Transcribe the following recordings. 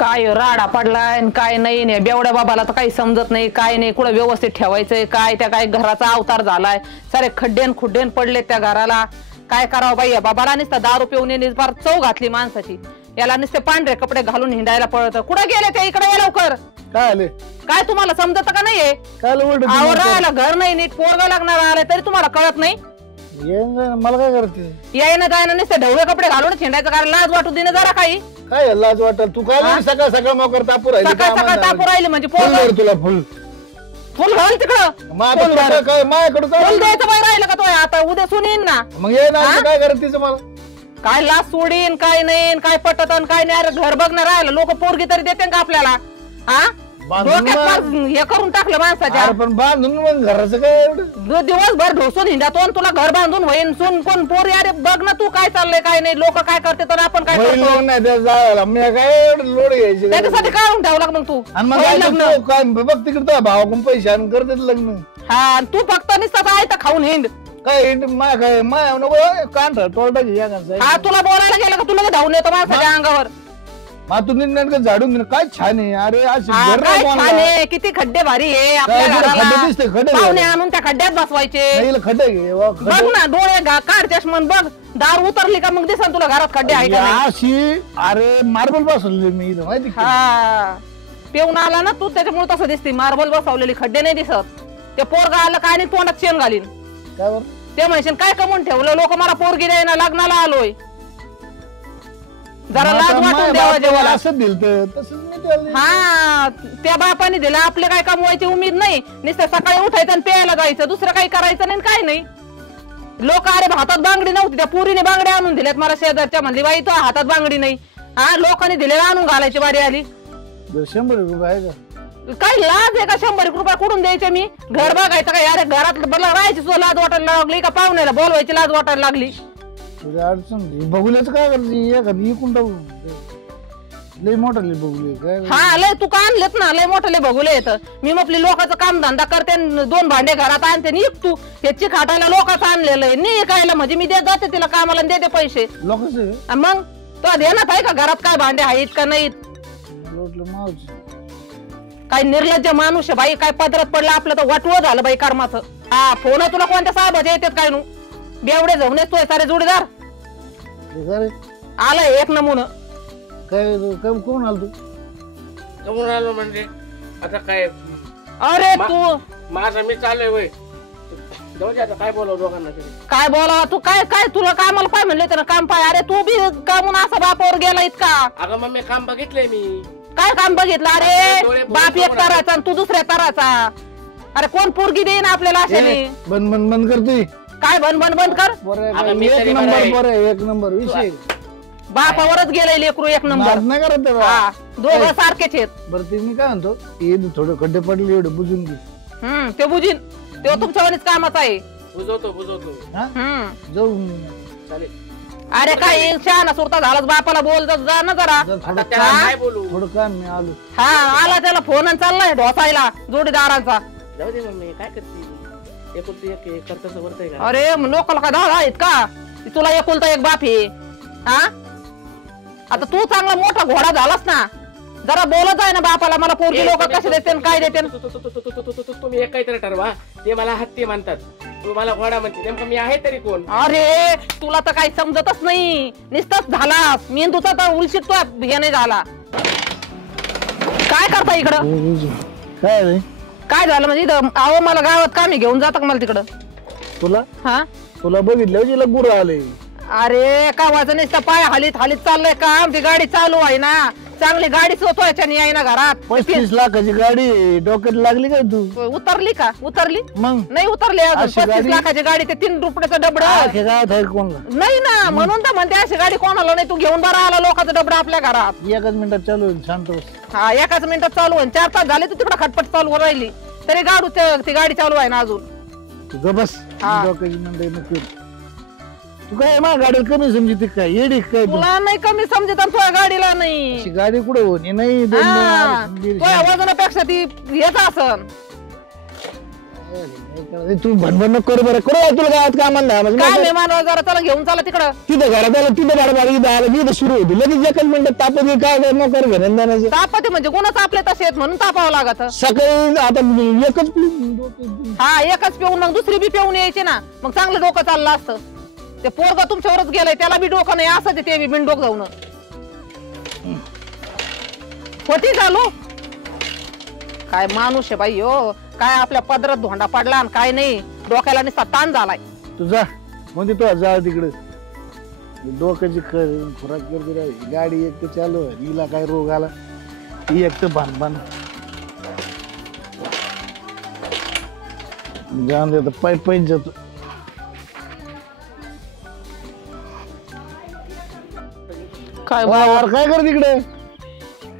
काय राडा पडलाय आणि काय नाही बेवड्या बाबाला तर काही समजत नाही, काय नाही, कुठं व्यवस्थित ठेवायचंय काय, त्या काय घराचा अवतार झालाय, सारे खड्डेन खुड्डेन पडले त्या घराला. काय करावं बाई, बाबाला नुसतं दारू पिऊन फार चव घातली माणसाची. याला नुसते पांढरे कपडे घालून हिंडायला पळत. कुठं गेले ते? इकडे ये लवकर. काय आले? काय तुम्हाला समजत का नाहीये? राहायला घर नाही, नीट पोरगा लागणार आलाय तरी तुम्हाला कळत नाही. मला काय करते? यायना जायना नुसते ढवळे कपडे घालून हिंडायचं, कारण लाज वाटू देणं जरा काही. काय लाज वाटल? तू काय सकाळ सकाळ मोकर तापू राहिली? सकाळ सकाळ तापू राहिली म्हणजे तुला फुल फुल घाल तिकडं. काय माझ्याकडे फुल द्यायचं बाई राहिलं का तो? आता उद्या सुन येईन ना. मग ये ना, काय करत तिचं मला काय लाज सोडीन, काय नाही, काय पटत काय नाही. अरे घर बघ ना राहिलं, लोक पोरगी तरी देते का आपल्याला? हा हे करून टाकलं माणसाच्या. पण बांधून मग घराचं काय एवढं? दिवसभर ढोसून हिंडातो तुला घर बांधून होईन. सून कोण पोरी? अरे बघ ना तू काय चाललंय काय नाही, लोक काय करते तर आपण काय करतो. नाही काय एवढं लोड घ्यायची? त्याच्यासाठी काढून ठेवला मग तू. काय बघ तिकडे भावा कोण पैसे आणून करतात लग्न. हा तू फक्त नुसतं आहे तर खाऊन हिंड. काय माय काय माय नको कान तोरडाची. हा तुला बोलायला गेलं का तुला धावून येतो माणसाच्या अंगावर. तू नेमकं झाडून घे. काय छान आहे. अरे काय छान आहे, किती खड्डे भारी आहे आपल्या घराला. पाहुणे आणून त्या खड्ड्यात बसवायचे. खड्डे घे बघ ना, डोळे काढ चष्मन बघ. दार उतरली का मग दिसन तुला घरात खड्डे आहे का नाही. अरे मार्बल बसवले मी माहिती. हा पिऊन आला ना तू, त्याच्यामुळे तसं दिसते. मार्बल बसवलेली, खड्डे नाही दिसत. ते पोरगा आलं काय नाही तोंडात शेण घालीन. ते म्हणशील काय कमवून ठेवलं, लोक मला पोरगी द्यायला लग्नाला आलोय. जरा लाज वाटून द्यावा जेव्हा. असं दिलं तसंच. हा त्या बापाने दिलं. आपले काय कमवायची उमेद नाही, नुसतं सकाळी उठायचं आणि प्यायला जायचं, दुसरं काही करायचं नाही काय नाही. लोक अरे हातात बांगडी नव्हती, त्या पुरीने बांगड्या आणून दिल्यात मला शेजारच्या. म्हणली बाई तो हातात बांगडी नाही. हा लोकांनी दिलेला आणून घालायची बारी आली. 100 रुपये आहे का? काय लाज आहे का? 100 रुपये कुठून द्यायचे मी? घर बघायचं काय? अरे घरात राहायची तुला लाज वाटायला लागली का? पाहुण्याला बोलवायची लाज वाटायला लागली? अडचण बघूल्याच काय करते? इकून टाकू लय मोठा लय बघूले काय? हा लय तू का आणलेत ना, लय मोठं लय बघूले येत. मी म्हटली लोकांचं काम धंदा करते, 2 भांडे घरात आणते नि तू ह्याची खाटायला लोकांचं आणलेलं आहे नि कायला. म्हणजे मी देत जाते तिला कामाला देते पैसे. लोकांचं मग तो ध्यानात आहे का घरात काय भांडे आहेत का नाहीत? काय निर्लज्ज माणूस आहे बाई. काय पदरात पडलं आपलं तर वाटवं झालं बाई कर्माचं. हा फोन तुला कोणत्या साहेबाचे येतात काय नू? बेवडे जाऊन येतोय सारे जोडीदार. आलाय एक नमुना. काय कोण आलो तू आलो म्हणजे आता काय? अरे तू माझा मी चाललोय वय. काय बोलावं दोघांना तरी? काय बोला तू? काय काय तुला कामाला पाय म्हणले तर काम पाय. अरे तू बी कामून असा बापावर गेला इतका? अगं मग मी काम बघितलंय. मी काय काम बघितलं? अरे बाप एक तराचा आणि तू दुसऱ्या तराचा. अरे कोण पोरगी देईन आपल्याला अशाने? बंद करतोय. काय बंद कर. एक नंबर विषय. बापावरच गेलंय लेकरू एक नंबर. नाही करत दोघं सारखेच आहेत. बरं ते मी काय म्हणतो, थोडं खड्डे पडले एवढं बुजून घे. ते बुजीन ते तुमच्यावानीच कामाचं आहे. बुजवतो. जाऊ चालेल. अरे काय शहाणा सुरता झालाच, बापाला बोल जा ना जरा. काय बोलू? थोडं काम मी आलो. हा आला त्याला फोन चाललाय ढोसायला जोडीदारांचा. जाऊ दे मम्मी, काय करते? करताच वरतय का? अरे लोकांना काय दादा आहेत का? तुला एकुलता एक बाप आहे. हा आता तू चांगला मोठा घोडा झालास ना, जरा बोलत आहे ना बापाला. मला पोरगी लोक कसे देते काय देते? तुम्ही एक काहीतरी ठरवा. ते मला हत्ती म्हणतात, तू मला घोडा म्हणते. नेमकं मी आहे तरी कोण? अरे तुला तर काही समजतच नाही. नुसताच झालास मेंदूचा तर उलशीत तो हे नाही झाला. काय करता इकडं? काय काय झालं म्हणजे इथं? अहो मला गावात कामी घेऊन जाता का मला तिकडं? तुला बघितलं गुरु आले. अरे का वाजन नुसतं पाय हालीत चाललंय का? आमची गाडी चालू आहे ना, चांगली गाडी सोतवायच्या आहे ना घरात. 35 लाखाची गाडी डोक्यात लागली काय? तू उतरली का? उतरली मग नाही उतरली अजून. 35 लाखाची गाडी, ते 3 रुपयाचं डबड नाही ना, म्हणून तर म्हणते अशी गाडी कोणाला नाही. तू घेऊन बरा आला लोकांचं डबड आपल्या घरात. 1 मिनिटात चालू होईल. शांत बस. हा 1 मिनिटात चालू होईल. 4 तास झाले तू तिकडे खटपट चालू राहिली तरी ती गाडी चालू आहे ना अजून. तुझं बस डोक्याची मंडई नको. तू काय माझ्या गाडीला कमी समजते काय? येडी काय? तुला नाही कमी समजत तुझ्या गाडीला नाही. गाडी कुठे होती नाही? तुझ्या वजनापेक्षा ती हेच असन. तू भनभन नको करू बरं. करू तुला गावात काय म्हणणार काय मेहमान जरा चला घेऊन चला तिकडं. तिथं घरात आलं तिथं बाडबाडी इथं आलं तिथं सुरू होती लगेच एकच मिनिटात तापत काय नोकर घरंदानाचं तापते म्हणजे गुणच आपले तसे आहेत म्हणून तापावं लागत. सकाळी आता एकच हा एकच पिऊन मग दुसरी बी पिऊन यायची ना मग चांगलं डोकं चाललं असतं. ते पोरग तुमच्यावरच गेलंय त्याला बी डोकं नाही असं ते बी बिनडोक जाऊन होती चालू. काय माणूस आहे बाई हो. काय आपल्या पदरात धोंडा पडला आणि काय नाही डोक्याला नुसता ताण झालाय. तुझा म्हणजे तू जा तिकडे डोक्याची खुराक करते राहिली. गाडी एक तर चालू आहे हिला काय रोग आला ही एक तर भानभान जाऊन देत पाय पायच जातो. काय वावर काय कर तिकडे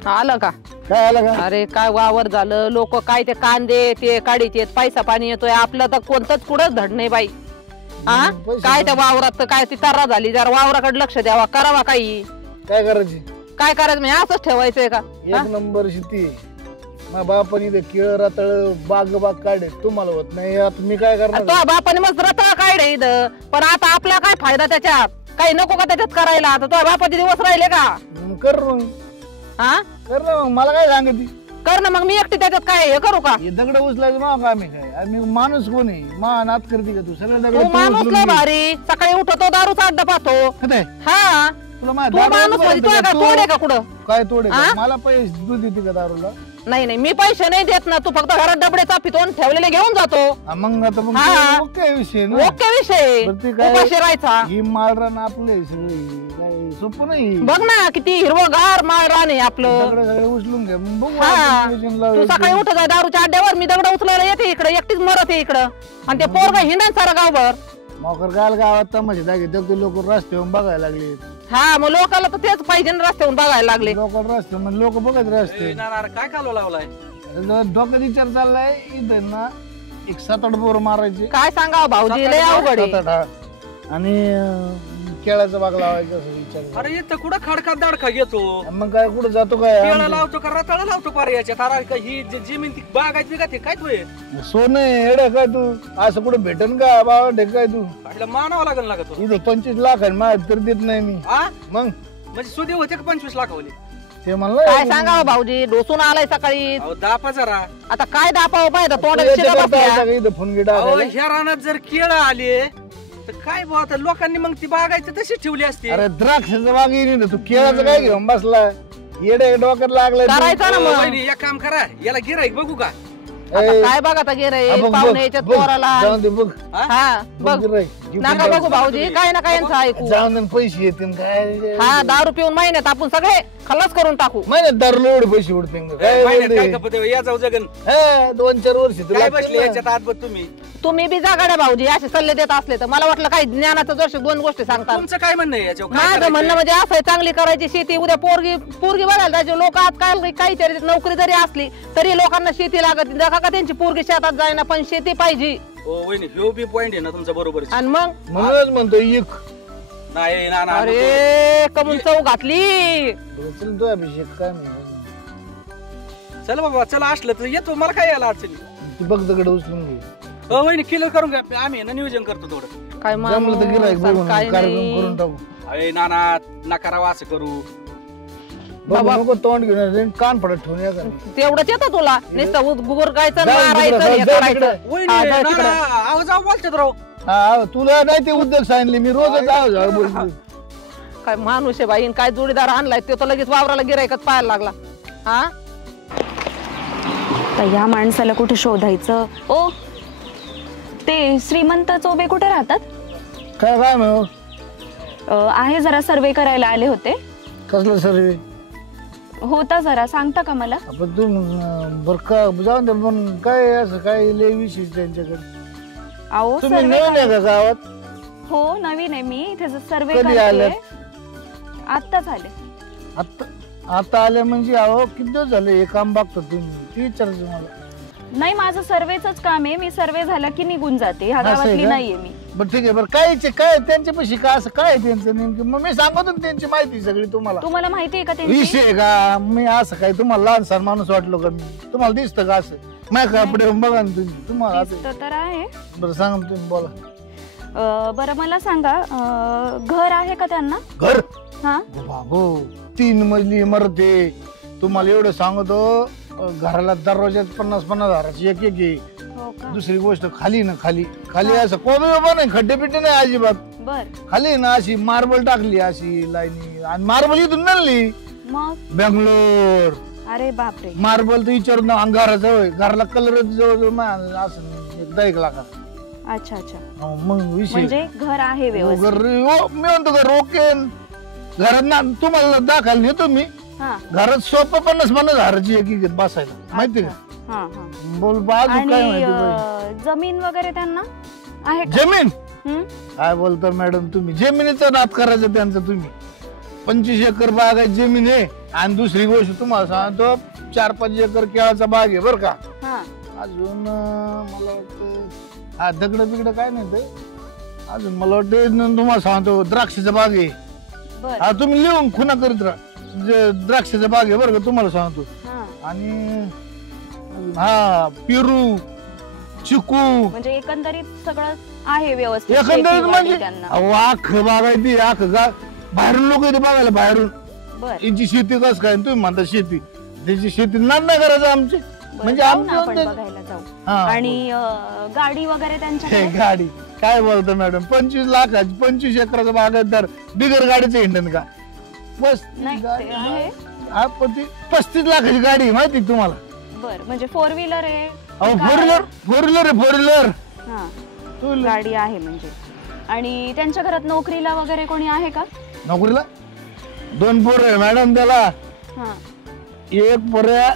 आलं का काय आला का अरे काय वावर झालं. लोक काय ते कांदे ते काढीचे पैसा पाणी येतोय आपलं तर कोणतंच कुठंच धड नाही बाई. हा काय त्या वावरात तर काय ती तर्रा झाली जरा वावराकडे लक्ष द्यावा करावा काही. काय करायची काय करायचं म्हणजे असंच ठेवायचंय का. एक नंबर शेती माझ्या बापाने ते केळ रातळ बाग काढे तुम्हाला होत नाही आता मी काय करणार. तो बापाने मस्त रताळ काढे इथं पण आता आपला काय फायदा त्याच्यात. काही नको का त्याच्यात करायला. आता तो बापाचे दिवस राहिले का. कर मग हा कर ना मग मला काय सांगते कर ना मग मी एकटी त्याच्यात काय हे करू का. हे दगड उचलायचं मग आम्ही काय आम्ही माणूस कोण आहे मा नात करते का तू सगळे तू दगड माणूस लय भारी सकाळी उठतो दारूचा अड्डा पाहतो. हा तुला तू माहिती माणूस म्हणजे तू काय तोड आहे का कुठं. काय तोडे हा? मला पैसे दूध देते का दारूला. नाही नाही मी पैसे नाही देत ना. तू फक्त घरात डबडे चापितो आणि ठेवलेले घेऊन जातो. हा, मग आता मग हा. ते काय विषय ना ओके विषय बरं ते काय- उपाशी राहायचा. ही माळरान आपले सगळे काय सोपं नाही. बघ ना किती हिरवगार माळ रान आहे आपलं. दगड सगळे उचलून घ्या मग बघू हा आपण नियोजन तू लावायचं. सकाळी उठत आहे दारूच्या अड्ड्यावर मी दगड उचलायला येते इकडे एकटीच मरत आहे इकडं आणि ते पोरग हिंडण सारा गावभर. मोकर काल गावात तमाशे दागे दगड लोक रस्त्यावर बघायला लागले. हा मग लोकांना तर तेच पाहिजे ना रस्त्यावरून बघायला लागले. लोक रस्ते मग लोक बघत रस्ते काय कालवा लावलाय डोक्यात विचार चाललाय इथं ना एक 7-8 बोर मारायचे काय सांगावं भाऊजी लय अवघड आहे. 7-8 आणि केळाचा बाग लावायचा असं विचार. अरे इथं कुठं खडका दाडखा घेतो मग काय कुठं जातो काय केळा लावतो का रताळा लावतो पार याच्या तारा ही जमीन ती बागायची का ते काय तू सोनं येड काय तू असं कुठं भेटन का बाबा ढेक काय तू मानावं लागेल ना का तू इथं 25 लाख आहे माझ्या तर देत नाही मी. हा मग म्हणजे सुदे होते का 25 लाखावले ते म्हणलं काय सांगावं भाऊजी डोसून आलाय सकाळी. दापा जरा आता काय दापावं पाहिजे तू तोंडात याच्या शिरा करता बसल्या. आता इथं फोन गिटा अहो, ह्या रानात जर केळं आले तर काय बुवा आता लोकांनी मग ती बागायची तशी ठेवली असते अरे द्राक्षाचं बाग येईल ना तू केळाचं काय घेऊन बसला येडे डोक्यात लागलाय तू. करायचं ना मग. वहिनी, एक काम करा याला गिराईक बघू का आता ए, काय बघा आता गे रे हा, बघ, पाहुणे बघ, याच्यात बघ. पोराला. जाऊन दे बघ हा बघ बघ रे. नका बघू भाऊजी काय ना काय यांचं ऐकू. जाऊन दे पैसे येतील काय हा दारू पिऊन महिन्यात आपण सगळे खल्लास करून टाकू. महिन्यात दारूला एवढे पैसे उडते काय महिन्यात बोलते? काय कपडे या जाऊ जगन 2-4 वर्ष तर काय लागतील बसले ना. याच्यात आतबत तुम्ही तुम्ही बी जागाड्या भाऊजी असे सल्ले देत असले तर मला वाटलं काही ज्ञानाचं जोश 2 गोष्टी सांगतात. तुमचं काय म्हणणं आहे याच्यावर काय माझं करायचंय? म्हणणं म्हणजे असं आहे, चांगली करायची शेती उद्या पोरगी बघायला जायचे लोक आजकाल काहीतरी नोकरी जरी असली तरी लोकांना शेती लागत नका का त्यांची पोरगी शेतात जायना पण शेती पाहिजे. हो वहिनी ह्यो बी पॉइंट आहे ना तुमचा बरोबर आणि मग म्हणूनच म्हणतो एक नाही ना ना अरे कमून चव घातली. चल तो अभिषेक काय नाही चला बाबा चला असलं तर येतो मला काय यायला अडचणी तू बघ दगड उचलून घे हो वहिनी क्लिअर करून घ्या आम्ही ना नियोजन करतो थोडं काय जमलं तर गिरायक माणूस बघून काय कार्यक्रम करून नाही. टाकू अरे नाना नकारावं असं करू बघ नको तोंड घेऊन कान पडत ठेवून या का तेवढंच येतं तुला नुसतं गुरगायचं जाऊ मारायचं तिकडं, हे जाऊ करायचं. तिकडं. वहिनी हा, जाऊ नाना तिकडं. आवाज बोलतात राव हा तुला नाही ते उद्योग सांगितले मी रोजच आवाज बोलतो काय माणूस आहे बाई काय जोडीदार आणलाय तो तर लगेच वावराला गिरायकच पाहायला लागला. हा तर या माणसाला कुठे शोधायचं. ओ ते श्रीमंत चोबे कुठे राहतात. काय काय मग आहे जरा सर्वे करायला आले होते. कसलं सर्वे होता जरा सांगता का मला. आपण तू बर का जाऊन दे पण काय असं काय लय विशेष त्यांच्याकडे अहो तुम्ही सर्वे नवीन आहे का गावात हो नवीन आहे मी इथे सर्वे कधी करते. आल्यात? आत्ताच आले. आता आता आले म्हणजे अहो किती दिवस झाले हे काम बघतो तुम्ही ती विचारायचं मला. नाही माझं सर्वेच काम आहे. मी सर्वे झाला की निघून जाते ह्या असं आहे गावातली का? नाहीये मी. बरं ठीक आहे. बरं काय त्यांच्यापाशी काय असं काय आहे त्यांचं नेमकं? मग मी सांगतो ना त्यांची माहिती सगळी तुम्हाला. तुम्हाला माहिती आहे का त्यांची? विषय का मी असं काय तुम्हाला लहान सर माणूस वाटलो का मी? तुम्हाला दिसतं का असं? माझ्या कपडे बघा ना तुम्ही. तुम्हाला दिसतं तर आहे. बरं सांगा ना तुम्ही बोला. बरं मला सांगा घर आहे का त्यांना? घर हा बाबू 3 मजली इमारत आहे. तुम्हाला एवढं सांगतो घराला दरवाज्यात 50-50 हजाराची एक आहे. हो का? दुसरी गोष्ट खाली ना खाली असं कोबी बाबा नाही, खड्डे पिड्डे नाही अजिबात. बर खाली ना अशी मार्बल टाकली अशी लाईनी, आणि मार्बल इथून आणली मग. बेंगलोर. अरे बापरे. मार्बल तर विचारून ना घराजवळ, घराला कलर जवळ असं 10 लाखाचा. अच्छा अच्छा. मग विषय म्हणजे घर आहे व्यवस्थित. मी म्हणतो घर रोकेन घरात ना. तुम्हाला दाखल नेतो मी. हा घरात सोपं 50-50 हजाराची एक बसायला माहिती का? हा हा. बोल बाजू काय आणि माहिती बाई? जमीन वगैरे त्यांना आहे का? जमीन हम्म? काय बोलता मॅडम तुम्ही? जमिनीचा नाद करायचं त्यांचं तुम्ही. 25 एकर बाग आहे जमीन आहे. आणि दुसरी गोष्ट तुम्हाला सांगतो 4-5 एकर केळाचा बाग आहे बर का. हा अजून मला वाटतं हा दगड बिगड काय नाही ते. अजून मला वाटतं तुम्हाला सांगतो द्राक्षाचा बाग आहे. बर. हा तुम्ही लिहून खुना करीत राहा. द्राक्षाचा बाग आहे बरं का तुम्हाला सांगतो. हा. आणि हा पेरू चिकू म्हणजे एकंदरीत सगळं आहे व्यवस्थित. एकंदरीत शेतीवाडी म्हणजे त्यांना. आख बागायती आख बाहेरून लोक येते बघायला बाहेरून. बर यांची शेती कस काय तुम्ही म्हणता शेती त्याची शेती नाद नाही करायचं आमची. म्हणजे जाऊ ना आपण आमच्या बघायला जाऊ. हा, आणि गाडी वगैरे हे त्यांच्याकडे? गाडी काय बोलतो मॅडम? 25 लाखाची 25 एकराचा बागायतदार बिगर गाडीचं हिंडन का? बस नाही ते आहे. हा पण ती 35 लाखाची गाडी आहे, माहिती तुम्हाला? बर म्हणजे 4 व्हीलर आहे? अहो फोर व्हीलर हा गाडी आहे म्हणजे. आणि त्यांच्या घरात नोकरीला वगैरे कोणी आहे का? नोकरीला 2 पोरं आहे मॅडम त्याला. हा. एक पोऱ्या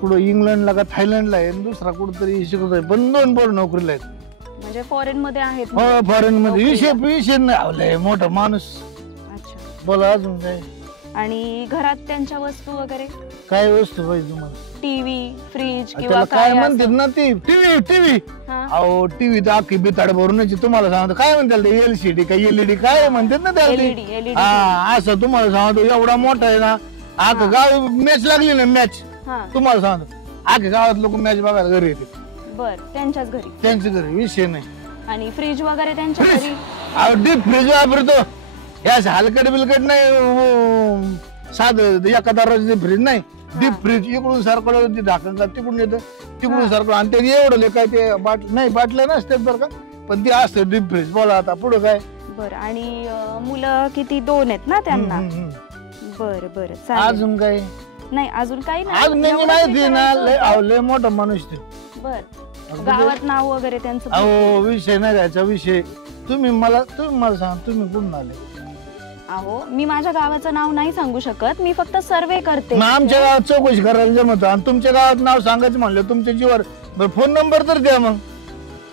कुठं इंग्लंडला का थायलंडला आहे, दुसरा कुठतरी शिकत आहे. पण 2 पोरं नोकरीला आहेत. म्हणजे फॉरेन मध्ये आहेत. हो फॉरेन मध्ये. नोकरीला. विषय नाही आवलंय मोठा माणूस. अच्छा. बोला अजून काय आणि घरात त्यांच्या वस्तू वगैरे? काय वस्तू पाहिजे तुम्हाला? टीव्ही फ्रीज किंवा त्याला काय काय म्हणतात असं? ना ती टीव्ही. हा. अहो टीव्ही तर अख्खी बिताड भरूनची तुम्हाला सांगतो. काय म्हणतात LCD काय LED काय म्हणतात ना त्याला ते? LED. हा असं तुम्हाला सांगतो एवढा मोठा आहे ना. अख्खं गाव मॅच लागली ना मॅच. हा. तुम्हाला सांगतो अख्ख्या गावात लोक मॅच बघायला घरी येते. बर त्यांच्याच घरी. त्यांच्या घरी विषय नाही. आणि फ्रीज वगैरे त्यांच्या घरी? डीप फ्रीज वापरतो. हे असं हलकट बिलकट नाही. साधं एका दरवाजाचं फ्रीज नाही. डीप फ्रीज इकडून सारखं ढाकण का तिकडून येतं तिकडून सारखं. आणि ते एवढं काय ते बाटल्या नसतात बरं का. पण ते असतं डीप फ्रीज. बोला आता पुढे काय? बर. आणि मुलं किती? 2 आहेत ना त्यांना? बर बर चालेल. अजून काय? नाही अजून काही अजून नाही एवढंच माहिती ना. विचारायचं लय मोठा माणूस ते. होतं. बर. गावात नाव वगैरे त्यांचं? अहो विषय नाही द्यायचा विषय. तुम्ही मला सांगा तुम्ही कुठून आले? अहो मी माझ्या गावाचं नाव नाही सांगू शकत. मी फक्त सर्वे करते. मग आमच्या गावात चौकशी करायला जमत. आणि तुमच्या गावात नाव सांगायचं म्हणलं तुमच्या जीवर. फोन नंबर तर द्या. मग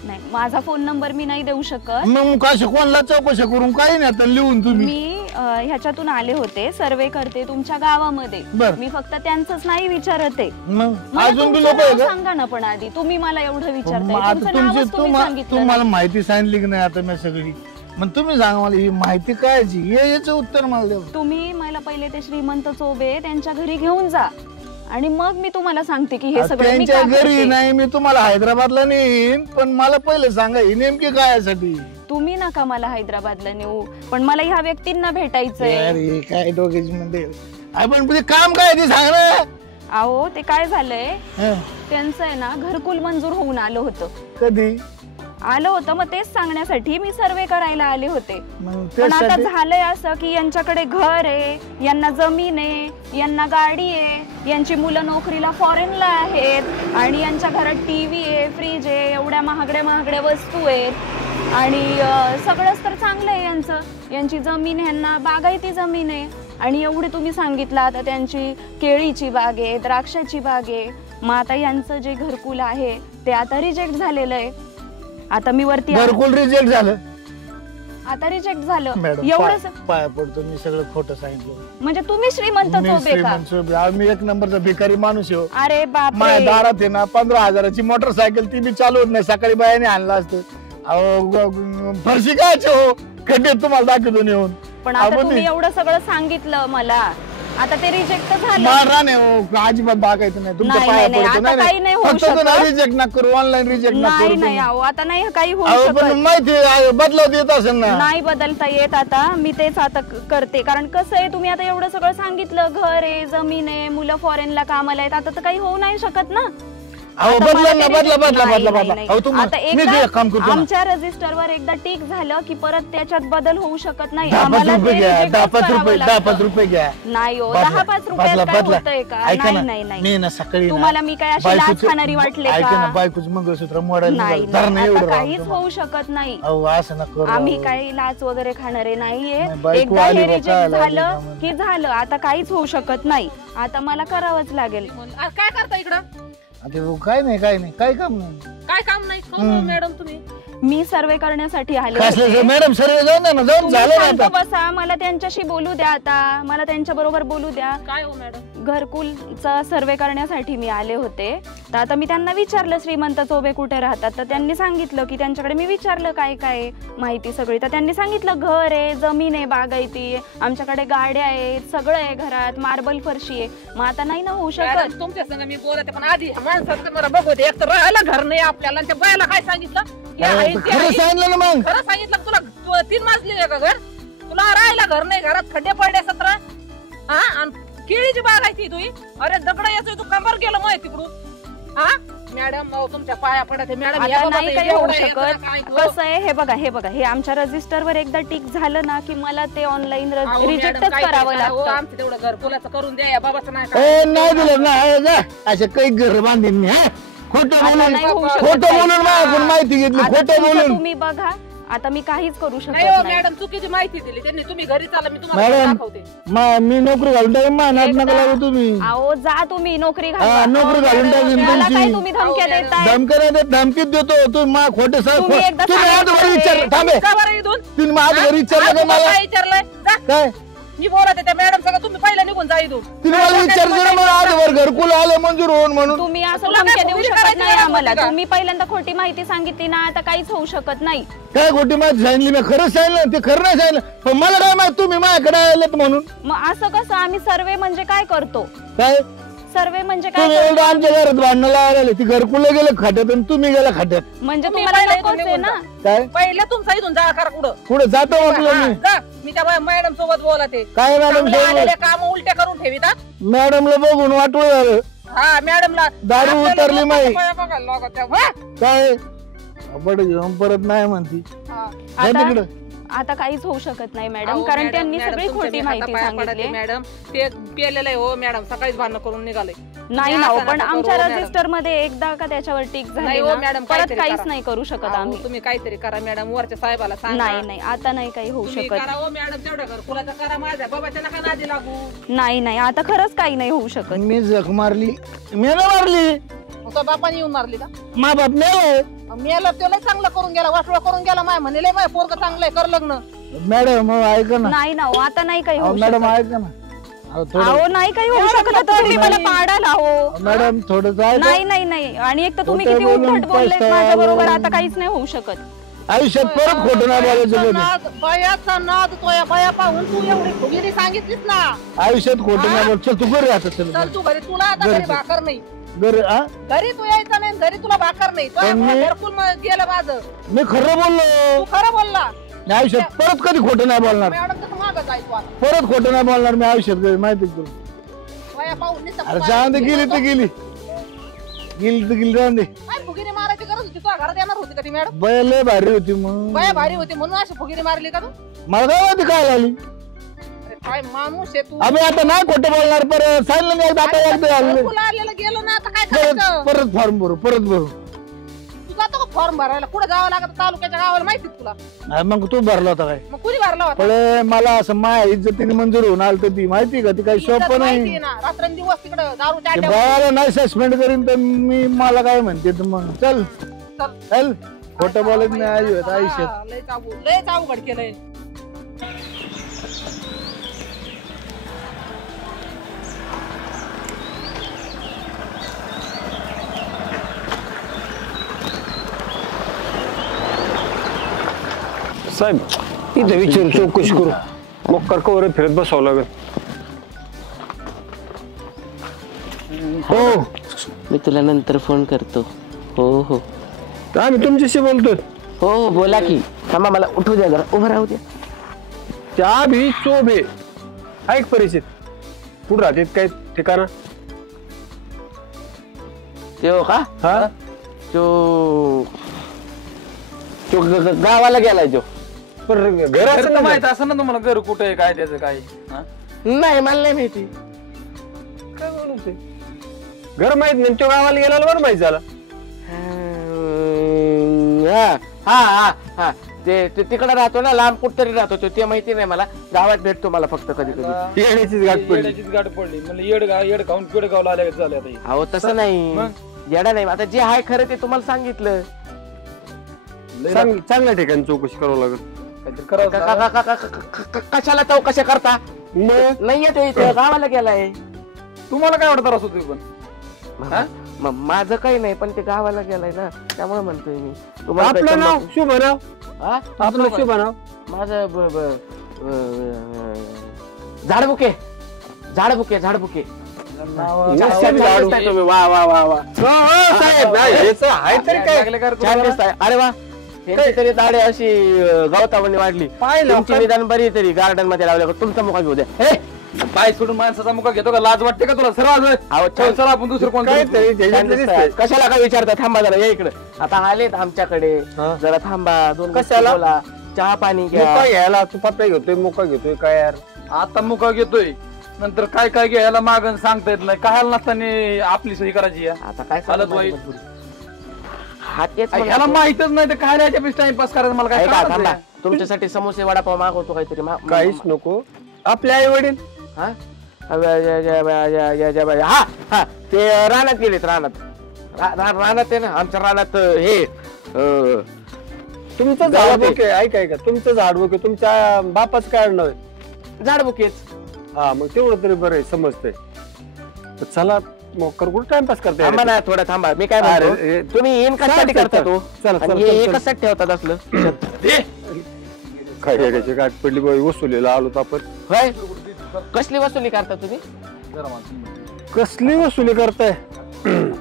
नाही माझा फोन नंबर मी नाही देऊ शकत. मग काय कोणला चौकशी करून काही नाही आता लिहून तुम्ही. मी ह्याच्यातून आले होते. सर्वे करते तुमच्या गावामध्ये. बर. मी फक्त त्यांचंच नाही विचारत आहे. मग मला अजून बी तुमचं लोक आहे नाव का? सांगा ना. पण आधी तुम्ही मला एवढं मग विचारताय. आता तुमचं नावच तुम्ही सांगितलं तुम्हाला नाही. माहिती सांगितली की नाही आता मी सगळी. मग तुम्ही सांगा मला ही माहिती काय याचं उत्तर मला द्या. तुम्ही मला पहिले ते श्रीमंत चोबे त्यांच्या घरी घेऊन जा. आणि मग मी तुम्हाला सांगते की हे सगळं मी त्यांच्या का घरी करते. नाही मी तुम्हाला हैदराबादला नेईन. पण मला पहिले सांगा ही नेमकी काय साठी? तुम्ही नका मला हैदराबादला नेऊ. पण मला ह्या व्यक्तींना भेटायचंय. अरे काय डोक्याची म्हणते आपण ते काम काय ते सांग ना. अहो ते काय झालंय हं. त्यांचं आहे ना घरकुल मंजूर होऊन आलं होतं. कधी मग तेच सांगण्यासाठी मी सर्वे करायला आले होते. मग पण आता त्यासाठी झालंय असं की यांच्याकडे घर आहे, यांना जमीन आहे, यांना गाडी आहे, यांची मुलं नोकरीला फॉरेनला आहेत आणि यांच्या घरात टीव्ही आहे, फ्रीज आहे, एवढ्या महागड्या वस्तू आहेत आणि सगळंच तर चांगलं आहे यांचं. यांची जमीन ह्यांना बागायती जमीन आहे आणि एवढी तुम्ही सांगितलं आता त्यांची केळीची बाग आहे, द्राक्षाची बाग आहे. मग आता यांचं जे घरकुल आहे ते आता रिजेक्ट झालेलं आहे. आता मी वरती घरकुल रिजेक्ट झालं. आता रिजेक्ट झालं मॅडम एवढंच. पाया पडतो मी सगळं खोटं सांगितलं. म्हणजे तुम्ही श्रीमंत मी चोबे का? श्रीमंत चोबे. मी एक नंबरचा भिकारी माणूस आहे. अरे माझ्या बापरे. दारात आहे ना 15,000ची मोटरसायकल ती बी चालू होत नाही. सकाळी बायाने आणला असतं. अहो फरशी कायचे हो, खड्डे तुम्हाला दाखवतो नेऊन. पण आता आपण तुम्ही ते- एवढं सगळं सांगितलं मला, आता ते रिजेक्ट झालं. मारा नाही हो, अजिबात बागायचं नाही तुमच्या नाही, पाया नाही, पडतो. आता काही नाही होऊ फक्त शकत. रिजेक्ट ना करू, ऑनलाईन रिजेक्ट ना नाही करू. नाही अहो आता नाही काही होऊ अहो पण शकत. माहिती आहे, बदलवत येत असेल ना. नाही बदलता येत. आता मी तेच आता करते, कारण कसं आहे तुम्ही आता एवढं सगळं सांगितलं, घर आहे, जमीन आहे, मुलं फॉरेनला कामाला आहेत, आता तर काही होऊ नाही शकत ना. अहो आता बदला मला ना, ते बदला नाही, बदला नाही, बदला नाही, बदला. नाही. अहो तुम्हाला आता मी ते एक काम करतो ना. आमच्या रजिस्टरवर एकदा टिक झालं की परत त्याच्यात बदल होऊ शकत नाही. 10-5 आम्हाला रुपये ते घ्या, rejectच 10-5 करावं रुपये, लागतं. 10-5 रुपये घ्या. नाही हो, बदला, 10-5 बदला, रुपयात काय बदला. होतंय का? ऐका नाही ना, नाही नाही. मी ना सकाळी ना तुम्हाला मी काय अशी लाच बायकोचं- खाणारी वाटले ऐका ना, का? बायकोचं मंगळसूत्र मोडायला नाही निघालं. जरा नाही, एवढं आता राहू काहीच दे मला. होऊ शकत नाही. अहो असं ना करू. आम्ही काही लाच वगैरे खाणारे नाहीये. नाही, बायको एकदा आली हे बा, रिजेक्ट काय लागलं झालं आम्हाला. की झालं, आता काहीच होऊ शकत नाही. आता मला करावंच लागेल. काय करता इकडं? आता काय नाही काय काम नाही. काय काम नाही मॅडम तुम्ही? मी सर्वे करण्यासाठी आले कसलं होते. मॅडम सर्व जाऊन द्या ना, जाऊन तुम्ही झालं ना शांत आता. बसा, मला त्यांच्याशी बोलू द्या. आता मला त्यांच्या बरोबर बोलू द्या. काय हो मॅडम? घरकुलचा सर्वे करण्यासाठी मी आले होते. तर आता मी त्यांना विचारलं श्रीमंत चोबे कुठे राहतात, तर त्यांनी सांगितलं की त्यांच्याकडे मी विचारलं काय काय माहिती सगळी, तर त्यांनी सांगितलं घर आहे, जमीन आहे, बागायती आहे, आमच्याकडे गाड्या आहेत, सगळं आहे घरात, मार्बल फरशी आहे. मग आता नाही ना होऊ शकत. तुमच्या संग मी बोलते, पण आधी माणसाचं मला बघू दे. एक तर राहायला घर नाही आपल्याला, आणि त्या बायाला काय सांगितलं? हे आहे, ते खरं आहे. सांगितलं ना मग. खरं सांगितलं तुला. 3 मजली आहे का घर? तुला राहायला घर नाही, घरात खड्डे पडले 17. हा, आणि केळीची बाग आहे ती तुझी. अरे दगड यायचोय, तू कंबर गेलं मग तिकडून. हा मॅडम, तुमच्या पाया पडत मॅडम. आता नाही काही होऊ शकत. कसं आहे हे बघा हे आमच्या रजिस्टरवर एकदा टिक झालं ना की मला ते ऑनलाईन रिजेक्टच करावं लागतं. आमचं तेवढं घर फुलाचं करून द्या, या बाबाचं नाही ए, नाही दिलं ना, ए, जा. असे काही घर बांधीन मी, हा? खोटं आता बोलून नाही होऊ शकत खोटं काही. बोलून माझ्याकडून माहिती घेतली, आता खोटं तुमचं बोलून. तुम्ही बघा, आता मी काहीच करू शकत नाही हो नाही. मॅडम, चुकीची माहिती दिली त्यांनी. तुम्ही घरी चाला, मी तुम्हाला मॅडम दाखवते. मी नोकरी घालून टाकेन, नाक नका एकदा- लागू तुम्ही. अहो जा तुम्ही नोकरी हा, घाला. नोकरी घालून टाकेन मला काय तुमची. तुम्ही धमक्या देताय? धमकी नाही देत, धमकीत देतो. तुम्ही मला खोटे तुम्ही एकदा तुम्ही आज सांगितलं घरी विचारलं, हे. थांबे. का बरं इथून? तुम्ही माझ्या घरी विचारलं का मला? काय विचारलंय? जा. काय मी बोलते त्या मॅडम सगळं, तुम्ही पहिला निघून जा इथून. तुम्ही मला विचारलं ना, मला आजवर घरकुल आलं मंजूर होऊन म्हणून. तुम्ही असं तुला धमक्या काय देऊ फुगडी शकत करायची नाही गरज आम्हाला. होती का? तुम्ही पहिल्यांदा खोटी माहिती सांगितली ना, आता काहीच होऊ शकत नाही. काय खोटी माहिती सांगितली मी? खरंच सांगितलं, ते खरं नाही सांगितलं. पण मला काय माहिती तुम्ही माझ्याकडे आलेत म्हणून. मग असं कसं? आम्ही सर्वे म्हणजे काय करतो? काय सर्वे म्हणजे काय तुम्ही करतो? एवढं आमच्या घरात भांडणं लावायला ती घरकुलं गेलं खाट्यात आणि तुम्ही गेला खाट्यात. म्हणजे तुम्ही तुम्हाला पहिला नकोच इथून आहे निघून ना? काय पहिलं तुमचा इथून जा करा कुठं. पुढे जातो म्हटलं हा, मी. जा. मी त्या मॅडम सोबत बोलते. काय मॅडम चांगले आलेले काम उलटे करून ठेवितात. मॅडमला बघून वाटलं झालं. हा मॅडमला दारू आपल्याला उतरली लोकांच्या माई. पाया बघायला लागत त्या. वा. काय बड घेऊन परत नाही म्हणती. हा. जा आता तिकडं. आता काहीच होऊ शकत नाही मॅडम, अहो, कारण मॅडम, त्यांनी मॅडम, सगळी तुमच्या खोटी मी माहिती हातापाया पडते, सांगितली. मॅडम ते पेलेलं आहे हो मॅडम, सकाळीच भांडण करून निघाले. नाही ना हो, पण आमच्या रजिस्टर मध्ये एकदा का त्याच्यावर टिक नाही झाली हो, ना, मॅडम, परत काहीतरी काहीच करा. नाही करू शकत आम्ही. तुम्ही काहीतरी करा मॅडम, वरच्या साहेबाला सांगा. नाही नाही, आता नाही काही होऊ तुम्ही शकत. करा हो मॅडम, तेवढं घरकुलाचं करा. माझ्या बाबाच्या नका नादी लागू. नाही नाही, आता खरंच काही नाही होऊ शकत. मी जख मारली, मी नाही मारली. मग तो बापाने येऊन मारली का? मा बाप नाही. मेला त्याला चांगलं करून गेला, वाटवा करून गेला. माय म्हणले माय पोरग चांगलंय, कर लग्न. मॅडम ऐका ना. नाही ना हो, आता नाही काही अहो, होऊ मॅडम शकत. ऐका ना. अहो, थोडं अहो नाही काही होऊ शकत. आता तुम्ही मला पाडाल हो. मॅडम थोडं ऐका. नाही नाही नाही, आणि एक तर तुम्ही खोटं किती बोलून उद्धट बोललेत पैसा माझ्या बरोबर, आला. आता काहीच नाही होऊ शकत. आयुष्यात परत खोटं नाही बोलायचं कधी. बयाचा नाद तो या बया पाहून तू एवढी फुगिरी सांगितलीस ना. आयुष्यात खोटं नाही बोल. चल तू घरी आता. चल चल तू घरी, तुला आता घरी घरी भाकर नाही. घरी. हा घरी तू यायचं नाही, घरी तुला भाकर नाही. तो पण मी- घरकुल गेलं माझं. मी खरं बोललो. तू खरं बोलला. मी आयुष्यात परत कधी खोटं नाही बोलणार. मॅडम तसं मागं जायचो आता. परत खोटं नाही बोलणार मी आयुष्यात कधी, माहिती का तुला? बया पाहून नुसतं अरे जाऊन दे, गेली तर गेली. गेली तर गेली, जाऊन दे. काय फुगिरी मारायची गरज होती? तुझ्या घरात येणार होती का ती मॅडम? बया लय भारी होती मग. बया भारी होती म्हणून अशी फुगिरी मारली का तू? मला काय माहिती काय झाली. अरे काय माणूस आहे तू. आम्ही आता नाही खोटं बोलणार. परत सांगितलं मी एकदा, आता एकदा झालं. घरकुल आलेलं गेलो ना, आता काय परत करायचं? परत फॉर्म भरू, परत भरू. तू जातो का फॉर्म भरायला? कुठे जावं लागत तालुक्याच्या गावाला माहिती तुला? अरे मग तू भरला होता काय? मग कुणी भरला होता? पण मला असं माया इज्जतीने मंजूर होऊन आलं तर ती माहिती का, ती काही इज्जत सोपं माहिती नाही. आहे ना, रात्रंदिवस तिकडे दारूच्या ते अड्ड्यावर. बाळाला नाही सस्पेंड करीन तर मी मला काय म्हणते तर मग चल चल. चल. खोटं बोलत नाही आयुष्यात. हा, लयच अवघड केलंय. साहेब इथे विचारून चौकशी करू मग कवर फिरत बसावं लागेल. हो मी तुला नंतर फोन करतो. हो हो आम्ही तुमच्याशी बोलतोय. हो हो बोला की. थांबा मला उठू द्या जरा उभं राहू द्या. त्या भी चोबे ऐक परिचित कुठं राहते काय ठिकाणा. तो का हा तो गावाला गेलाय तो. पण घराचं माहित असं ना तुम्हाला घर कुठे आहे काय त्याचं काय हा? नाही मला नाही माहिती. काय म्हणते घर माहित नाही तो गावाला गेला बरं माहित झाला. हा हा हा ते तिकडे राहतो ना लांब कुठतरी राहतो तो ते माहिती नाही मला. गावात भेटतो मला फक्त कधी कधी. येण्याचीच गाठ पडली. येड्याचीच गाठ पडली म्हणजे येड खाऊन पेडगावला आल्या झालं आता हे. अहो तसं नाही येडा नाही. आता जे आहे खरं ते तुम्हाला सांगितलं. चांगल्या ठिकाणी चौकशी करावं लागेल. काहीतरी करावं. कशाला चौकशा करता. मग नाही येतो इथे गावाला गेलाय. तुम्हाला काय वाटत असतो पण हा? माझं काही नाही पण ते गावाला गेलाय ना त्यामुळे म्हणतोय मी. आपलं नाव शुभ नाव. हा? आपलं शुभ नाव माझं झाडबुके झाडबुके झाडबुके. तुम्ही वा वा वा वा साहेब याचं आहे तरी काय लागले का रे छान तुला? दिसताय. अरे वा यांची तरी दाढी अशी गवतावणी वाढली. तुमची निदान बरी तरी गार्डन मध्ये लावल्या. तुमचा मुका घेऊ द्या. हे पाय सोडून माणसाचा मुका घेतो का लाज वाटते का तुला सर्व अहो, छान. चला आपण दुसरं कोण काहीतरी छान त्याच्यात दिसताय. दिसतंय. कशाला काय विचारता. थांबा जरा या इकडे. आता आलेत आमच्याकडे हा. जरा थांबा. दोन गोष्टी कशाला? बोला. चहा पाणी घ्या. मुका घ्यायला तू पत्ता घेतोय मुका घेतोय काय यार. आता मुका घेतोय नंतर काय काय घ्यायला मागण सांगता येत नाही. काय नसताना आपली सही करायची आहे. आता काय हालत सांगू वाईट. माझी हा तेच ह्याला म्हणतो. माहितच नाही तर काय याच्यापेक्षा टाइमपास करायचं मला काय ऐका, कळालंच थांबा. नाही. तुमच्यासाठी समोसे वडापाव मागवतो काहीतरी काहीच नको. आपले आई वडील हा हा हा ते रानात गेलेत. रानात रानात आहे ना आमच्या रानात हे तुमचं गावात झाडबुक आहे. ऐका ऐका तुमचं झाडबुक आहे. तुमच्या बापाचं काय नाव आहे. झाडबुकेच. हा मग तेवढं तरी बरं आहे समजतंय. तर चला मग कुठं टाइमपास करता थांबा ना थोडा थांबा. मी काय म्हणतो अरे, तुम्ही इन कशासाठी चल, करता चल, तो चल, आणि चल, हे चल, कशासाठी ठेवतात असलं. काय याची गाठ पडली बाई वसुलीला आलो तर आपण. होय कसली वसुली करता तुम्ही. कसली वसुली करताय.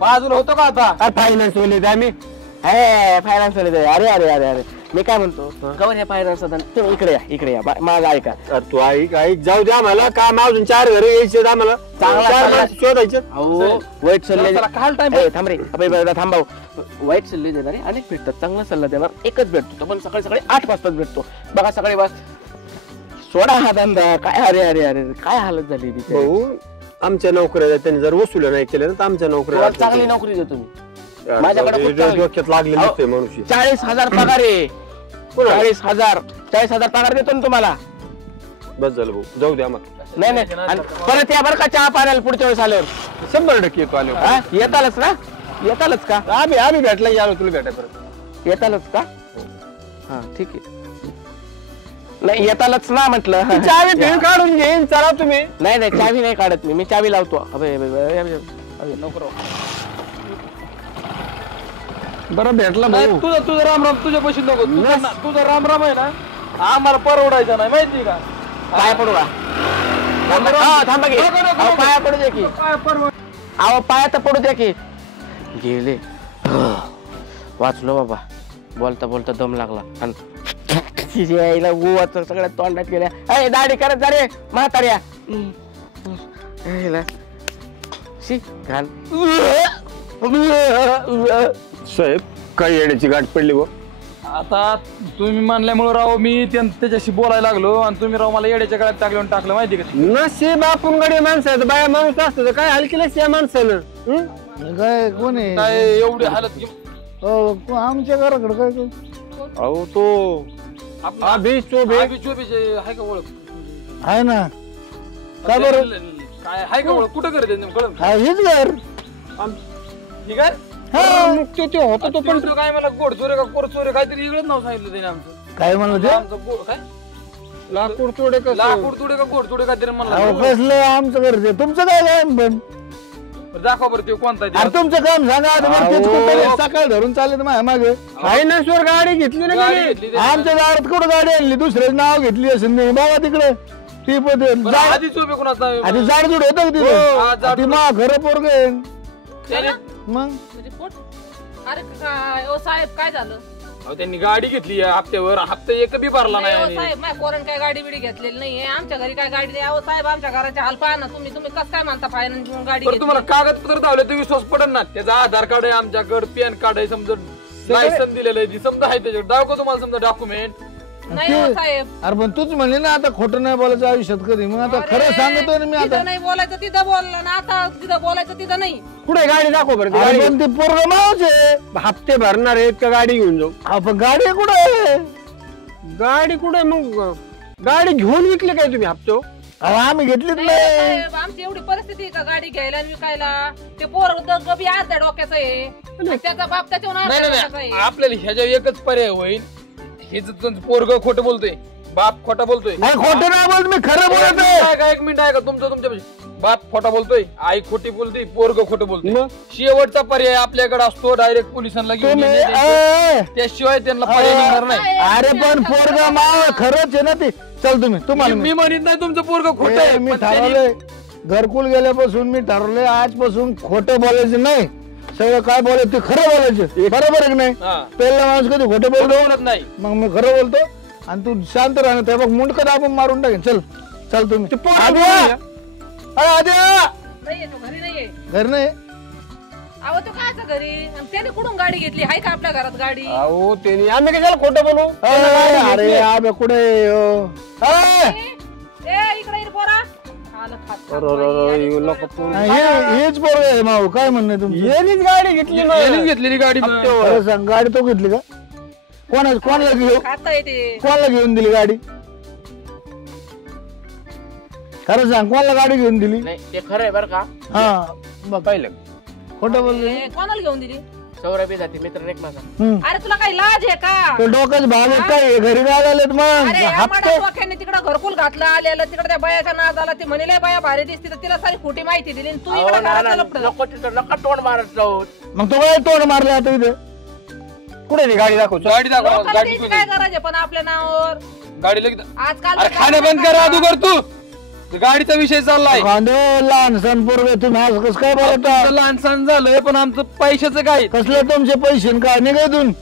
बाजूला होतो का आता फायनान्स वाले आम्ही. फायनान्स वाले. अरे अरे अरे अरे मी काय म्हणतो कवर हे फायनान्स तुम्ही इकडे या माझा ऐका. अरे तू ऐक ऐक जाऊ दे आम्हाला काम अजून 4 घरी यायचे आम्हाला. चांगला, 4 चांगला. माणसं शोधायचे. अहो वाईट सल्ले चला, काल time ए, थांब रे अबे, थांबाव. वाईट सल्ले देणारे अनेक भेटतात. चांगला सल्ला देणार एकच भेटतो. तो पण सकाळी सकाळी 8 वाजताच भेटतो. बघा सकाळी सोडा हा धंदा. काय अरे अरे अरे काय हालत झाली तिथे. भाऊ आमच्या नोकऱ्या त्यांनी जर वसुल्या नाही केल्या तर आमच्या नोकऱ्या चांगली नोकरी देतो मी. माझ्याकडे खूप चांगली. डोक्यात लागले अहो, नसते मनुष्य. 40,000 पगार आहे. 40,000 पगार देतो ना तुम्हाला. बस झालं भाऊ जाऊ दे आम्हाला. नाही नाही आणि परत या बरं का चहा पाण्याला पुढच्या वेळेस आल्यावर. 100% येतो आलो. हा? येतालच ना येतालच का आम्ही भेटला की आलो तुला भेटाय परत. येतालच का हा ठीक आहे. नाही येतालच ना म्हटलं. चावी घेऊन काढून घेईन चला तुम्ही. नाही नाही चावी नाही काढत मी चावी लावतो. नको बरं भेटला नाही, भाऊ. तुझं राम राम तुझ्या पैसे नको. तुझं राम राम आहे ना आम्हाला परवडायचं नाही माहिती का. पाया पडू का थांबा की. अहो, पाया पडू दे की. अहो पाया तर पडू द्या की. गेले वाचलो बाबा. बोलता बोलता दम लागला आणि यायला गोवाच सगळ्या तोंडात गेल्या. अरे दाढी करत जा रे म्हाताऱ्या. शी घाल. साहेब काय येण्याची गाठ पडली भाऊ. आता तुम्ही म्हणल्यामुळे राव मी त्याच्याशी बोलायला लागलो आणि तुम्ही राव मला येड्याच्या गळ्यात टाकलं माहिती का. नशीब आपण गडी माणसं आहेत. बाया माणूस असतो तर काय हलकीलच या माणसानं. काय कोण आहे काय एवढी हालत आमच्या घराकडे काय तो? अहो तो अभि चोबे. आहे का ओळख. आहे ना का बरं काय आहे का ओळख कुठं करते कळत हा, हेच घर ठीक आहे. मग तो होता तो पण काय मला गोड चोरे का कोर चोरे काहीतरी इकडे नाव सांगितलं त्याने आमचं. काय म्हणलं ते आमचं काय लाकूड तोडे कसं. लाकूड तुडे का गोड तुडे काहीतरी म्हणला. अहो कसलं आमचं घर ते तुमचं काय काय पण दाखवा बरं ते कोणता अरे आहे तुमचं काम सांगा आता बरं, तेच कुठं सकाळ धरून चालले माझ्या मागे फायनान्स वर गाडी घेतली ना गाडी गेली. घेतली ते. आमच्या दारात कुठं गाडी आणली दुसऱ्याचं नाव घेतली असेल नाही बाबा तिकडे ती पण बरं, आधीच उभे कोणाचा आधी जाडजूड होतं का हा, तिथं जाडजूड. ती मा खरं पोरग त्याने मग म्हणजे पोट अरे काय ओ साहेब काय झालं अहो, त्यांनी गाडी घेतली आहे हप्त्यावर हप्ता एक बी भरला नाही, नाही ओ आणि. साहेब माझ्या पोरानं काय गाडी बिडी घेतलेली नाहीये आमच्या घरी काय गाडी नाही अहो साहेब आमच्या घराच्या हाल पहा ना तुम्ही कसं काय म्हणता फायनान्स घेऊन गाडी बरं घेतली? तुम्हाला कागदपत्र धावले तर विश्वास पडेल ना त्याचा आधार कार्ड आहे आमच्याकडे पॅन कार्ड आहे समजा लायसन दिलेलं आहे समजा आहे त्याच्यावर दाखव तुम्हाला समजा डॉक्युमेंट नाही हो साहेब अरे पण तूच म्हणले ना आता खोटं नाही बोलायचं आयुष्यात कधी मग आता खरं सांगतोय ना मी आता तिथं नाही बोलायचं तिथं बोलला ना आता तिथं बोलायचं तिथं नाही कुठे गाडी दाखव बरं ती अरे गाडी. पण ते पोरग मावचे हप्ते भरणार आहेत का गाडी घेऊन जाऊ. आपण गाडी कुठे आहे गाडी कुठे मग गाडी घेऊन विकली काय तुम्ही हप्तो. अहो, आम्ही घेतलीच नाही, नाही साहेब, आमची एवढी परिस्थिती आहे का गाडी घ्यायला आणि विकायला ते पोर गबी अर्ध्या डोक्याचं आहे आणि त्याचा बाप त्याच्यावर नाही अर्ध्या नाही डोक्याचा आहे. नाही. आपल्याला ह्याच्या एकच पर्याय होईल हे जर पोरग खोटं बोलतोय बाप खोटा बोलतोय अरे खोटं नाही बोलत मी खरं बोलत आहे. एक मिनिट आहे का तुमच्या बाप खोटा बोलतोय आई खोटी बोलते पोरग खोटं बोलतोय मग? शेवटचा पर्याय आपल्याकडे असतो डायरेक्ट पोलिसांना घेऊन तुम्ही येणे. ए, त्याशिवाय त्यांना पर्याय मिळणार नाही अरे पण पोरग माव खरंच आहे ना ते चल तुम्ही तुम्हाला मी म्हणत नाही तुमचं पोरग खोटं ए, आहे मी पण त्यांनी- ठरवलंय घरकुल गेल्यापासून मी ठरवलंय आजपासून खोटं बोलायचं नाही सगळं काय बोलायचं ते खरं बोलायचं बरोबर आहे की नाही हा. पहिला माणूस कधी खोटं बोलतो बोलत नाही मग मी खरं बोलतो आणि तू शांत राहणार त्या बघ मुंडकं आपण मारून टाकेन चल चल तुम्ही आद्या! अरे आद्या! नाहीये तो घरी नाहीये घर नाही अहो तो कायचा घरी आणि त्याने कुठून गाडी घेतली आहे का आपल्या घरात गाडी अहो त्यांनी आम्ही कशाला खोटं बोलू. अरे आबे कुठे अरे ए इकडे ये पोरा आलं खात हेच पोरग आहे माऊ काय म्हणणं तुमचं यांनीच गाडी घेतली मग. यांनीच घेतलेली गाडी मग. खरं सांग गाडी तो घेतली का कोणाला घेऊ खाता येते कोणाला घेऊन दिली गाडी खरं सांग कोणाला गाडी घेऊन दिली नाही ते खरं आहे बरं का. हा बघ पाहिलं. खोटं बोललो कोणाला घेऊन दिली सौरभी जाते मित्र एक माझा. अरे तुला काही लाज आहे का तो डोक्याच भाग आहे काय घरी काय आलेत मग अरे या हप्ते डोक्याने तिकडे घरकुल घातलं आलेलं तिकडे त्या बायाचा नाद आला ती म्हणले बाया भारी दिसते तर तिला सारी खोटी माहिती दिली आणि तू अहो, इकडे ना, ना, घरात लपडं. नको तिथं नका तोंड मारत जाऊ. मग तो काय तोंड मारले आता इथे कुठे ती गाडी दाखवतो. गाडी दाखव लोकांना गाडी द्यायची काय गरज आहे पण आपल्या नावावर गाडी लगेच आजकाल अरे खाणं बंद कर अगोदर तू गाडीचा विषय चाललाय कांदे लहान सण पोरगे तुम्ही आज कसं काय बोलता तुमचं लहान सण झालंय पण आमचं पैशाचं काय कसले तुमचे पैसे न काय निघायतून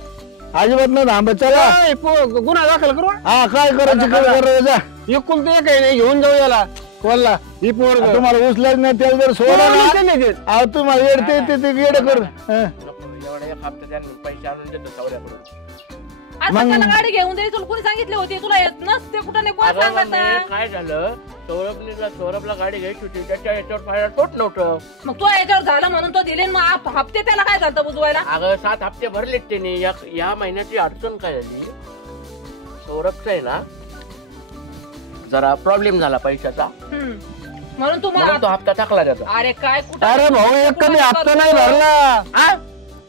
अजिबात नाही थांबत चला ए, गुन्हा दाखल करू. हा काय करायचं काय करायचं जा एकूण ते काही नाही घेऊन जाऊ याला. बोलला ही पोरग तुम्हाला उचलायच नाही त्याला जर सोडा ना अहो तुम्हाला येडते ते येड कर हं. नको, एवढा एक हप्ता त्यांनी पैसे आणून देतो सौर्याकडून. आज त्याला गाडी घेऊन दे तुला कोणी सांगितले होते तुला येत नसते कुठं नाही कोण अगं मम्मी, सांगत काय झालं सौरभला गाडी घ्यायची होती त्याच्या याच्यावर फायदा तोट नव्हतं. मग तो याच्यावर झाला म्हणून तो दिले आणि मग हप्ते त्याला काय झालं बुजवायला अगं 7 हप्ते भरलेत त्यांनी. या महिन्याची अडचण काय झाली सौरभचा आहे ना जरा प्रॉब्लेम झाला पैशाचा म्हणून तू म्हणून तो हप्ता टाकला त्याचा. अरे काय कुठं अरे भाऊ एक कधी हप्ता नाही भरला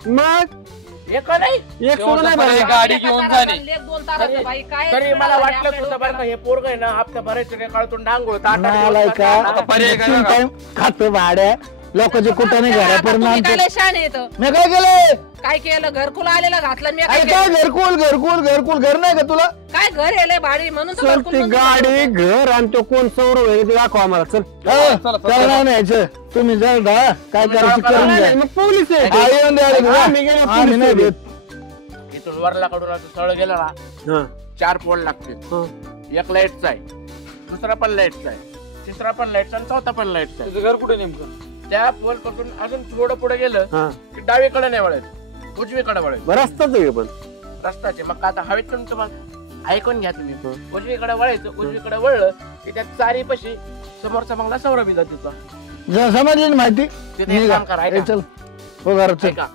मग एक नाही एक सोडून नाही भरला. गाडी घेऊन जाणे दोन ताराचं बाई काय तरी मला वाटलं होतं बरं का हे पोरग आहे ना हप्ता भरायचं नाही काळातून डांगोळ नालाय का पर्याय काय बघा. टाइम खातो भाड्या लोकांचे कुठं नाही घरापर्यंत काय शान येत मी काय केलंय काय केलं घरकुल आलेलं घातलं मी काय अरे काय केलं? घरकुल घर नाही का तुला काय घर येले भाडी म्हणून तर चल घरकुल ती म्हणतो. गाडी घर आणि तो कोण सौर होईल ते दाखव आम्हाला. चल त्याला नाही न्यायचं तुम्ही जर दा काय करायचं करून नाही, द्या नाही, मग पोलीस आहे. हा, येऊन द्या रे, आम्ही गेलो जा. आम्ही नाही पोलीस देत इथून वरला कडून असं सरळ गेला ना हा. 4 पोल लागतील. एक लाईटचा आहे दुसरा पण लाईटचा आहे तिसरा पण लाईटचा आणि चौथा पण लाईटचा आहे. तुझं घर कुठे नेमकं त्या पोल पासून अजून थोडं पुढे गेलं हा. की डावीकडे नाही वळायचं उजवीकडे वळायचं बरं रस्ताच आहे पण. रस्ताचे. मग आता हवेतून तुम्हाला ऐकून घ्या तुम्ही उजवीकडे वळायचं उजवीकडे वळलं की त्या चारीपाशी समोरचा बंगला सौरभी जातीचा समजली ना माहिती तिथे एक निघा. काम करा, ए, ऐका. चल हो घरात चल ऐका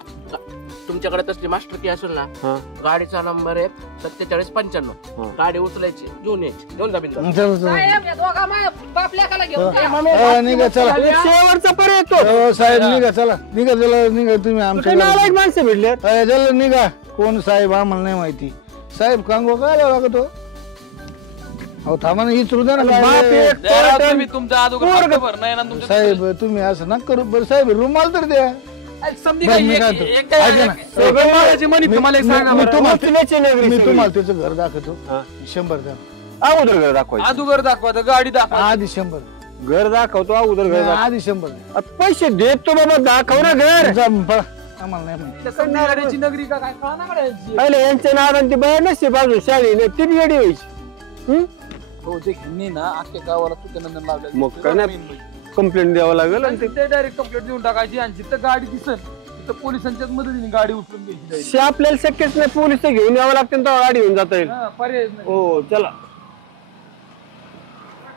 तुमच्याकडे तसली मास्टर की असेल ना हा. गाडीचा नंबर आहे 4795. हा. गाडी उचलायची घेऊन यायची घेऊन जा बिंदास. चल चल साहेब, या दोघा बाप लेकाला घेऊन जा. निघा चला शेवटचा पर्याय तो. हो साहेब निघा चला निघा तुम्ही आमच्या काही नालायक घरात. माणसं भेटले. चल निघा कोण साहेब आम्हाला नाही माहिती साहेब कांगो काय लागतो अहो थांबा ना विचारू द्या ना बाप काय. एक द्या राव टन. तुम्ही तुमच्या अगोदर भर नाही ना तुमच्या साहेब तुम्ही असं ना करू बरं साहेब रुमाल तर द्या. समधी बरं, काय मी एक- काय म्हणतो? एक काय ऐका ना. सगळं मारायची म्हणे तुम्हाला एक सांगा मी बरं. तुम्हाला उचलायची नगरी मी सगळी. तुम्हाला त्याचं घर दाखवतो हा. 100 द्या. अगोदर घर दाखवायचं अगोदर दाखवा तर गाडी दाखवा आधी 100 घर दाखवतो अगोदर घर दाखव. आधी 100 द्या. पैसे देतो बाबा दाखव ना घर जा, पळा. आम्हाला नाही माहिती. त्या समधी गाड्याची नगरी का काय कळा ना गाड्यांची. पहिले यांच्या नावाने ती बाहेर नसते बाजू शाळी नाही ती येडी व्हायची हो ते ह्यांनी ना अख्ख्या गावाला तुझ्या लावल्या मग काय नाही. कंप्लेंट द्यावं लागेल आणि ते डायरेक्ट कंप्लेंट देऊन टाकायची आणि जिथं गाडी दिसन तिथं पोलिसांच्याच मदतीने गाडी उचलून घ्यायची direct. ते आपल्याला शक्यच नाही पोलिस घेऊन यावं लागतं तेव्हा गाडी घेऊन जाता येईल हा, पर्याय नाही. हो चला